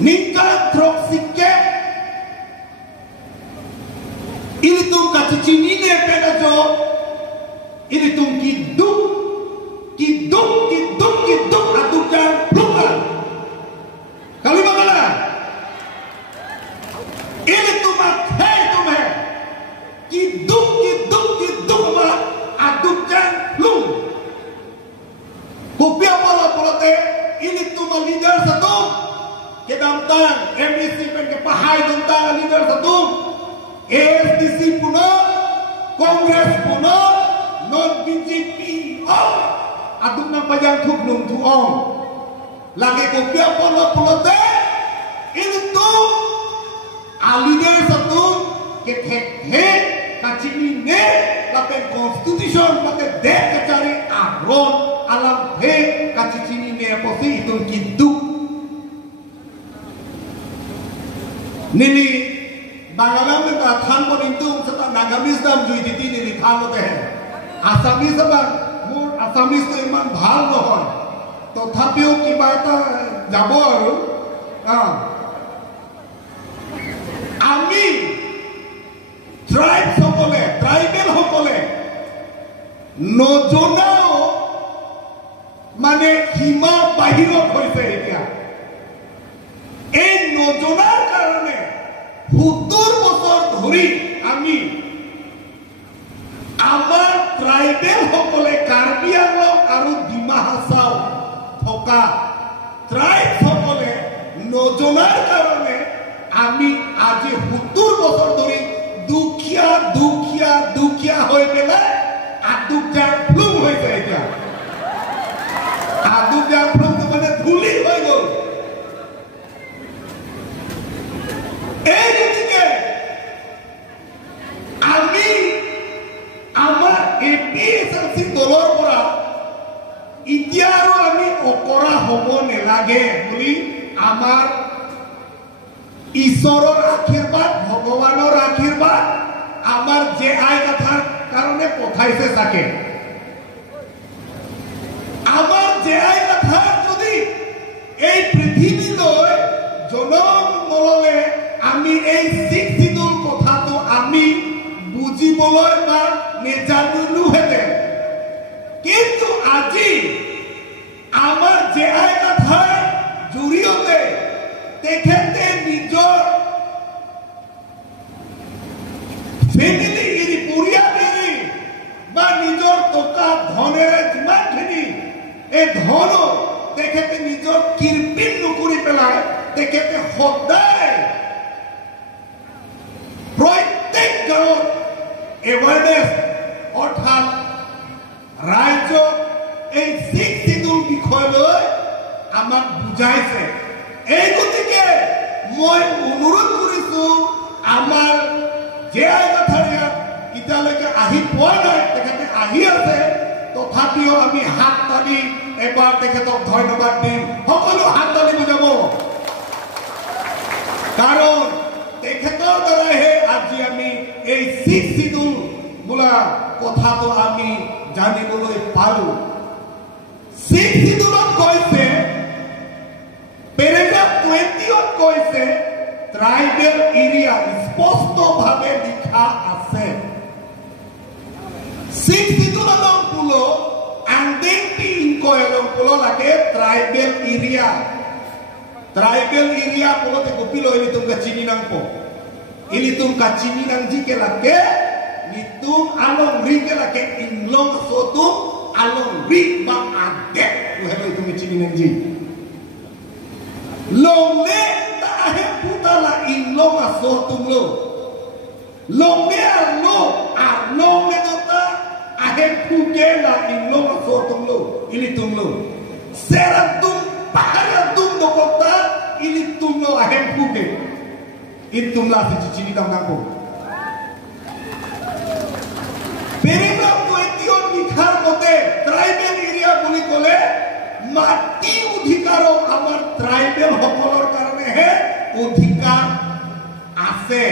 Ningka trok sikep ini tum kacicini ne peda jo ini tum kiduk aduk jan plumal kali bagala ini tum hai kiduk ma aduk jan plum kupia bola te ini tum leader satu kedamtan MDC pen ke pahai tentang leader satu ASDC puno, Kongres puno, non BJP aduk nang pajang thuk nung tuong lagi kopia polo te ini tu leader satu ke kacini ne lapen constitution pate dek kecari aron alam he kacini ne posi itu kiduk nini Banggalam kita tanpa itu serta Nagamis dam jui di sini di tanpa teh. Asamis apa? Mur Asamis itu iman bhal lohon. To thapiu kibata jabor. Ami tribe hokole, tribal hokole. Nojonao mane hima bahirot hoise etia. এই নজনার কারণে 70 বছর ধৰি আমি আমাৰ tribal সকলে কাৰ্বি আংলং আৰু ডিমা হাছাও থকা tribe সকলে নজনাৰ কাৰণে আমি আজি 70 বছৰ ধৰি দুখীয়া হৈ পেলাই আদুকজাৰ ফ্লুম হৈ যায় এতিয়া আদুকজাৰ ফ্লুম মানে ধুলি হৈ গ'ল এই গতিকে আমি আমাৰ এপিএছএলচি দলৰ পৰা এতিয়া আৰু আমি অকৰা হ'ব নালাগে বুলি আমাৰ ঈশ্বৰৰ আশীৰ্বাদ ভগৱানৰ আশীৰ্বাদ আমাৰ যে আই কথাৰ কাৰণে পঠাইছে চাগে আমাৰ যে আই কথা যদি এই পৃথিৱীলৈ জনম নললে আমি এই শিক্ষিতৰ কথাটো আমি বুজিবলৈ বা নেজানিলোহেঁতেন কিন্তু আজি আমাৰ যে আই কথাৰ জৰিয়তে তেখেতে নিজৰ ফেমিলি এৰি পৰিয়াল এৰি বা নিজৰ টকা ধনেৰে যিমানখিনি এই ধন তেখেতে নিজৰ কীৰ্তিন নকৰি পেলাই তেখেতে সদায় প্ৰত্যেক গাঁৱত এৱাৰনেছ অৰ্থাৎ ৰাইজক এই শিক্ষিতৰ বিষয়লৈ আমাক বুজাইছে এই গতিকে মই অনুৰোধ কৰিছো আমাৰ যে আই কথাৰিয়াত এতিয়ালৈকে আহি পোৱা নাই তেখেতে আহি আছে তথাপিও আমি হাত তালি এবাৰ তেখেতক ধন্যবাদ দিম সকলো হাত তালি বুজাব কাৰণ তেখেতৰ দ্বাৰাহে আজি আমি এই শিক্ষিতৰ বোলা কথাটো আমি জানিবলৈ পালো শিক্ষিতৰত কৈছে পেৰেগ্ৰাফ 20ত কৈছে ট্ৰাইবেল এৰিয়া স্পষ্টভাৱে লিখা আছে শিক্ষিতৰত পুলো আন্দেন্টি ইনকয়লং পুলো লাগে ট্ৰাইবেল এরিয়া পুলোতে কপিলো ilitum kacininang po ilitum kacininang jike lake litum along rike lake inlong sotum along rik bang adek tuhelo itu kacininang ji longne ta ahe puta la inlong sotum lo longne arlong ne nota ahe puke la inlong sotum lo ilitum lo seratum paratum do kota ilitum lo ahe puke ilitum la cicini tang nangko Perigram 20 লিখার মতে tribal area বলি কলে মাটি অধিকার আমার tribal সকলের কারণে হে অধিকার আছে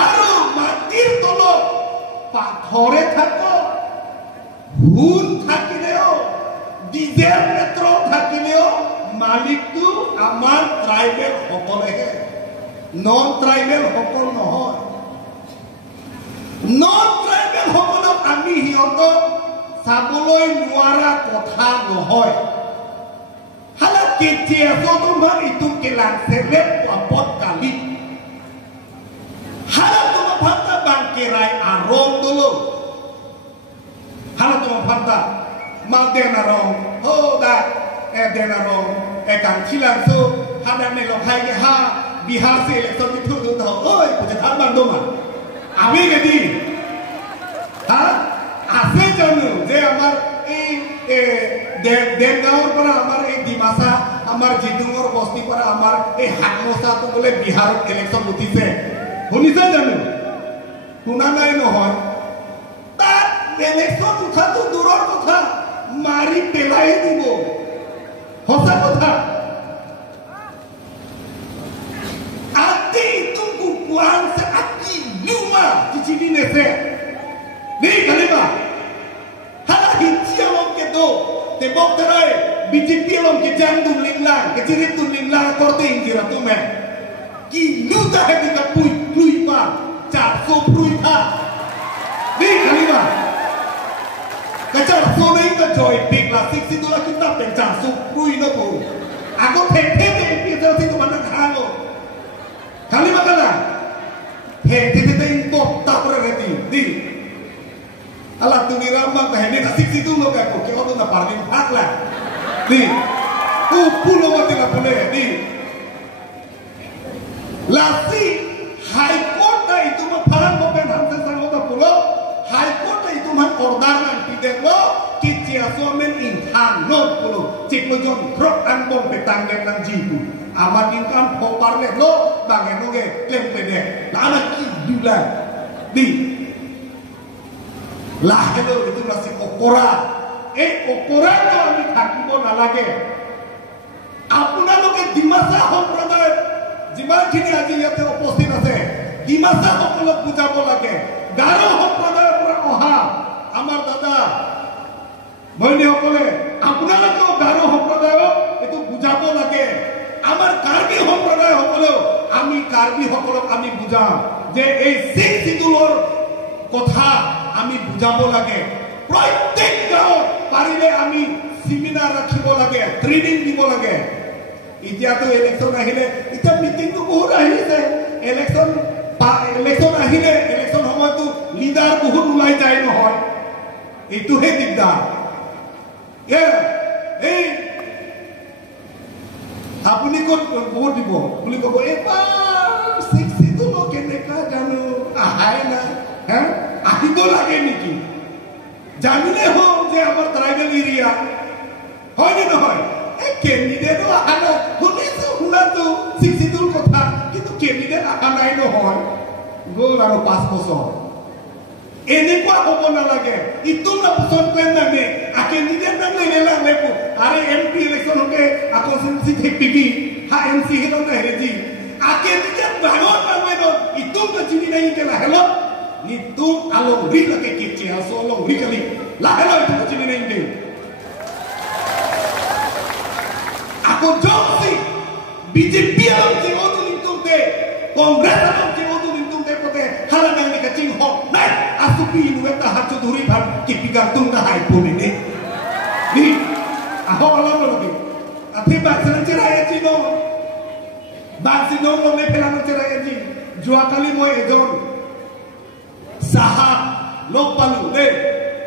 আর মাটির তলত পাথরে থাকো হুন থাকিলেও ডিজেল পেট্রোল থাকিলেও মালিকটো আমার সকলেহে নন ট্ৰাইবেল সকল নহয় নন ট্ৰাইবেল সকলক আমি সিহঁতক চাবলৈ নোৱাৰা কথা নহয় হালা কেতিয়া তোমাৰ ইটো কেলাং চেলে পাপত কালি হালা তোমাৰ ভাতা বাংকেৰাই আৰম দলো হালা তোমাৰ ভাতা Maldenarong, hoda, edenarong, ekanchilanso, hadamelokhay ha, bihar se eleksyon itu tuh, oi, punya taman doma, abi gedi, ha, ase janu, je amar dengaur para amar di masa amar jidungor bosti para amar hakmosa tuh boleh bihar eleksyon utise, hunisa janu, hunanai nohon, tak eleksyon tuh satu duror tuh Mari pelai dibo, hosa kota. Ati tunggu kuang seaki luma cicini nese. Ni kalima. Hala hinci along kedo, tebok terai, BJP along kejang tu linglang, kecirit tu linglang korte injira tu men. Ki luta hati kapui plui pa, cap so plui pa. Ni kalima. Kacar so ni joy big lah, siksi tu lah kita pencang supui no bu. Aku tete ni itu tu mana kahalo. Kali makala, tete import tak berarti. Di, alat tu ni ramah dah ni siksi tu lo kayak kau tu nak paling hak lah. Di, pulau mati lah boleh. Di, lasi high court dah itu mah parang mau penang tentang kota pulau. High court dah itu mah orderan tidak lo. Somen inhan no pulo cik lo jon krok an bom petang dan nang jibu aman inkan popar le lo bangen lo ge lem pede la anak ki dula di lah itu masih okora okora lo ami thakibo nalage apuna lo ge dimasa সম্প্রদায় যিমানখিনি আজি ইয়াতে উপস্থিত আছে dimasa সকলক বুজাব লাগে গাৰো সম্প্ৰদায়ৰ পৰা অহা আমাৰ দাদা মইনি সকলে আপোনালোকে গাৰো সম্প্ৰদায় এটো বুজাব লাগে আমাৰ কাৰ্বি সম্প্ৰদায় সকলেও আমি কাৰ্বি সকলক আমি বুজাম যে এই সিং সিদুলৰ কথা আমি বুজাব লাগে প্ৰত্যেক গাঁৱত পাৰিলে আমি সেমিনাৰ ৰাখিব লাগে ট্ৰেনিং দিব লাগে এতিয়াতো ইলেকশ্যন আহিলে এতিয়া মিটিংটো বহুত আহিছে ইলেকশ্যন আহিলে ইলেকশ্যন সময়তো লিডাৰ বহুত ওলাই যায় নহয় এইটোহে দিগদাৰ এই আপুনি কোন বহুত দিব বুলি কব এবাৰ সিক্সিটো লো কেনেকা জানো আহাই না হ্যাঁ আহিব লাগে নেকি জানিলে হও যে আমাৰ ট্ৰাইবেল এৰিয়া হয় নে নহয় এই কেণ্ডিডেট আহা না শুনাতো সিক্সিটোৰ কথা কিন্তু কেণ্ডিডেট আহা নাই নহয় গ'ল আৰু 5 বছৰ এনেকুৱা হ'ব নালাগে ইটো না পছন্দ কৰে না মে আকে নিজে নাম লেলা লেপু আরে এমপি ইলেকশন হকে আকো সিনসি থেপিবি হা এমসি হেলো না হেজি আকে নিজে বাগত বাগত ইটো না চিনি নাই কেলা হেলো নিতু আলো রি লাগে কেচে আসো লো রি কলি লা হেলো ইটো চিনি নাই দে আকো জোসি বিজেপি আলো যে ওদু নিতু দে কংগ্রেস আলো যে ওদু নিতু দে পতে হালা নাং নি কাচিং হক নাই asupi inueta hacu duri bab kipigantung na hai pun ini ni ahok alam lagi ati bangsa cerai cino bangsa dong lo lepelan cerai ji jua kali mo edon sahab lok palu le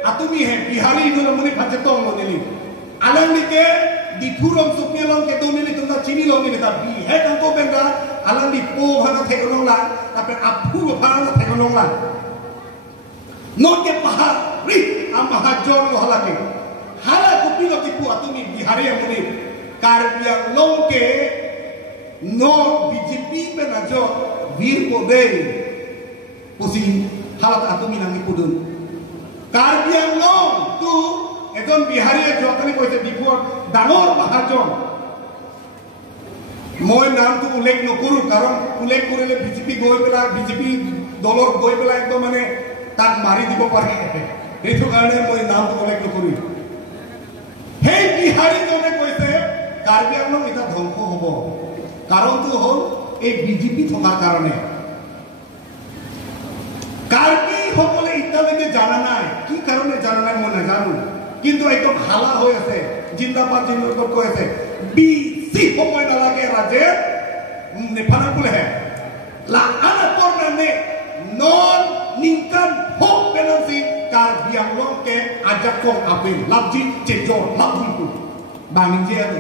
atumi he bihari itu lo muni pacetong lo nili alang nike di purom supnya long ke dong nili tunda cini long nili tapi he kanto benga alang di po hana tekolong la tapi apu hana tekolong la non ke pahar ri amah jon lo halake hala kupilo tipu atumi bihari amuni karbiang longke no BJP penajo vir pode pusing halat atumi nangi pudun karbiang long tu eton bihari jotani koise before danor mahajon মই নামটো উল্লেখ নকৰো কাৰণ উল্লেখ কৰিলে BJP গৈ পেলা BJP দলৰ গৈ পেলা একদম মানে তাক মাৰি দিব পাৰে এইটো কাৰণে মই নামটো উল্লেখ নকৰি সেই বিহাৰী জনে কৈছে কাৰ্বি আংলং এটা ধ্বংস হ'ব কারণ তো হল এই বিজেপি থাকার কারণে কার্বি সকলে এতিয়ালৈকে জানা নাই কি কারণে জানা নাই মই নাজানো কিন্তু একদম হালা হৈ আছে জিন্দাবাদ জিন্দাবাদ কৈ আছে বিসি সময় নালাগে রাজে নেফানা বলে হে লা আনা করনে non ningkan hok penalti kar biang long ke ajak kong apel labji cejor labji tu bangin je adu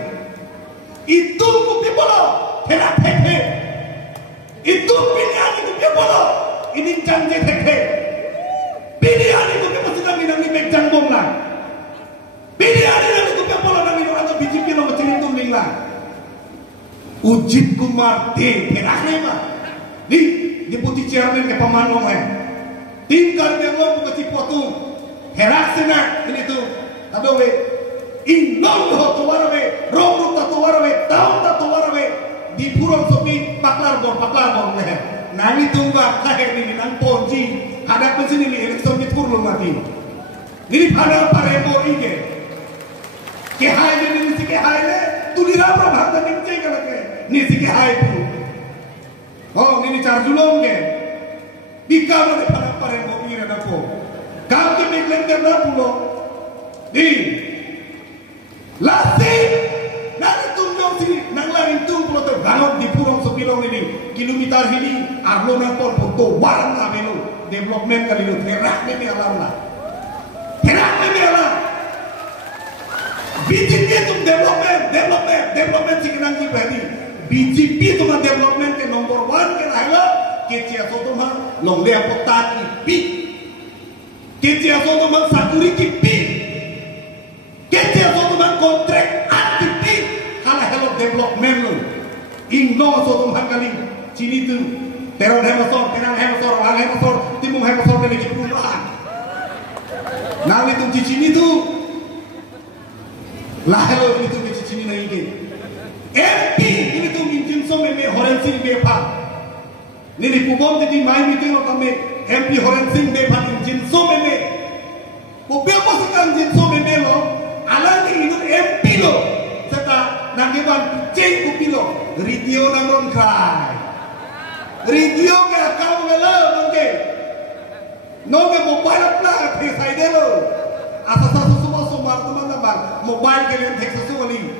itu ku pipolo hera theke itu pilihan ku pipolo ini janje theke pilihan ku pipolo sedang ni mejang bom lah pilihan ni ku pipolo nang ni atau BJP lo macam itu nila Ujit Kumar de hera nema ni Deputy Chairman ke Pamanong hai. Tim karya lo buka cipotu. Herasena ini tu. Aduh we. Inong ho tuwarawe. Rong ta tuwarawe. Taun ta tuwarawe. Di purong sopi paklar bor leh. Nani tungba kahir ni nang ponji. Ada pensini ni election bit kurlo mati. Ini pada parebo ige. Ke hai ni si ke hai le. Tu di rama bhagta nimche ka lage. Ni si ke hai tu. Oh, ini cara julung ke? Bika mana pada pareng mau ini ada ko? Kau ke miklen kerana pulo? Di, lasih, nanti tunjuk sini, nanglarin tu pulo tu rangot di purong sepilong ini, kilometer ini, arlo nampol foto warna melu, development kali itu, terak ni alam lah, terak ni alam. BJP tu development sih kenang ni berarti. BJP tu mah development ke nomor 1 ke lahir ke cia so tu mah long lea potat ki pi ke cia so tu mah sakuri ki pi ke cia so tu mah kontrak anti pi hala hello development lo ingno so tu mah kali cini tu teror hemasor tenang hemasor lang hemasor timung hemasor kali ki perubahan nah itu di cini tu lahir itu di cini naik ke MP ini tu minjim so meme Horensing bepa. Nini kubom jadi main meeting lo kami MP Horensing bepa minjim so meme. Kubel ko sekarang minjim so meme lo. Alam ni itu MP lo. Serta nangiwan ceng kupilo. Radio nangron kai. Radio ke akal melo nongke. Nongke mobile apna thesai de lo. Asasa semua teman-teman mobile ke yang thek sesuatu ni.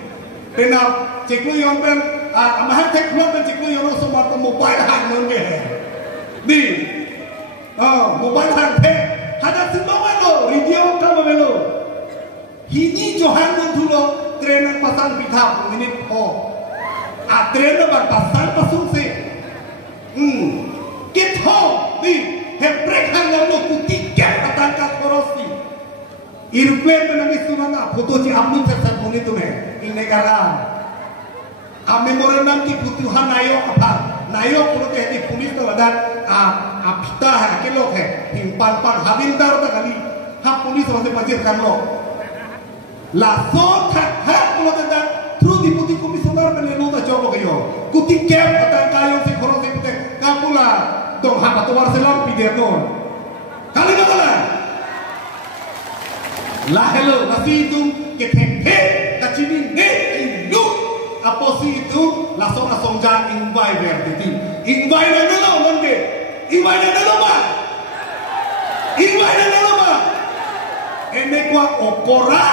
Kenal ciklu yang pen amahan teknologi pen ciklu yang semua mobile hang nongke di mobile hang te ada semua lo radio kamu melo ini Johan Guntulo trainer pasang pita minit ho trainer pasang pasung se kit ho di hebrek hang lo kutik katangka korosi Irplane menangis tu mana foto si Abdul Sesat Muni tu ini negara. Memorandum ki Putuhan Nayok apa? Nayok kalau di polis tu ada pita hai kelok hai timpan habildar tak kali hak polis masih pajirkan lo. Langsung hak kalau ada through di putih komisioner menelu tak coba kayo. Kuti kem kata kayo si koros si putih kapula dong hak atau warselam pider non. Kali kata lah. Lahelo nasi itu ketengke kacini ne indu aposi itu langsung jangan invite berarti invite dulu nanti invite dulu mah ene gua okora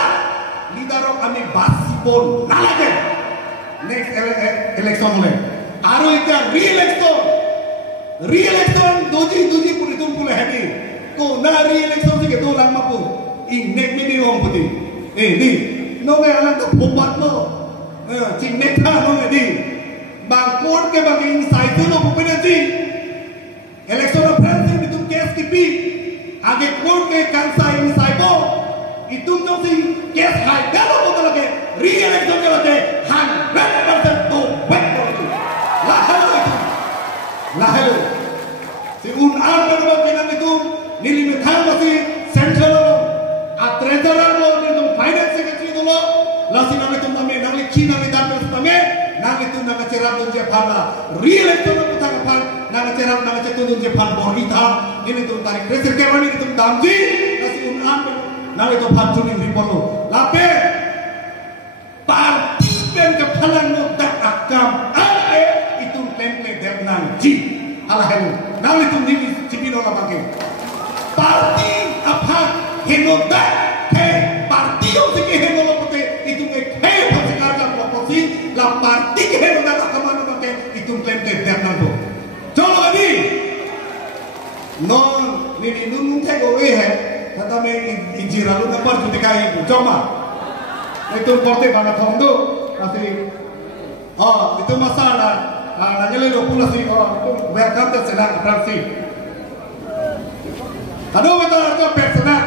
lidaro kami basipon nalage next election le aro itu re-election doji puritum pule hadi ko na re-election sih ketu lang mapu Nek ni orang putih, ni, nongke alam tu bombat lo, cing nekta nongke di, bangkot ke bagi inside tu lo bukan aja, election of president itu case kipi, age court ke kansa inside bo, itu tu si case high, kalau betul lagi, re-election ke lagi, 100% to back itu, lahalo, si unar berbuat dengan itu, nilimitkan masih central treasurer lo itu finance secretary itu lo lasi nang itu kami nang lichi nang itu kami nang itu nang cerah tu Jepang real itu nang kita kapan nang cerah nang cetu tu Jepang borita ini tu tarik presir kewan ini tu damji lasi unan nang itu panjun ini ripolo lape parti ben kepalan lo tak akam ala helu. Now itu nili cipino na bangke. Parti apa henoda ke partido si ke henoda pote itu ke pasikarga proposi la parti ke henoda ka kamano bangke itu klaim te dernando. Cholo gadi. Non nini nunung te go he kata me injiralu na par jutikai bu coma. Itu porte bana fondo kasi itu masalah nanya le pula si welcome to Senang Fransi. Aduh betul itu personal